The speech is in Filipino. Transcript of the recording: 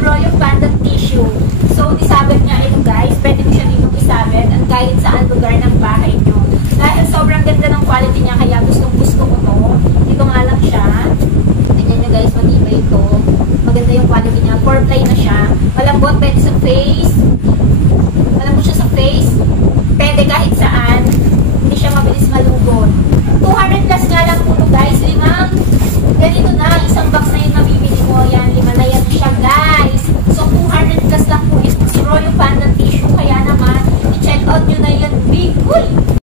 Royal Pandan Tissue. So, isabit niya ito guys. Pwede mo siya dito isabit at kahit saan lugar ng bahay nyo. Dahil sobrang ganda ng quality niya, kaya gustong-gusto ko to. Dito nga lang siya. Tingnan nyo guys, matibay ito. Maganda yung quality niya. 4-ply na siya. Malambot, pwede sa face. Malambot siya sa face. Pwede kahit saan. Hindi siya mabilis malugod. 200 plus nga lang po guys. Limang. Ganito na. Isang box na yun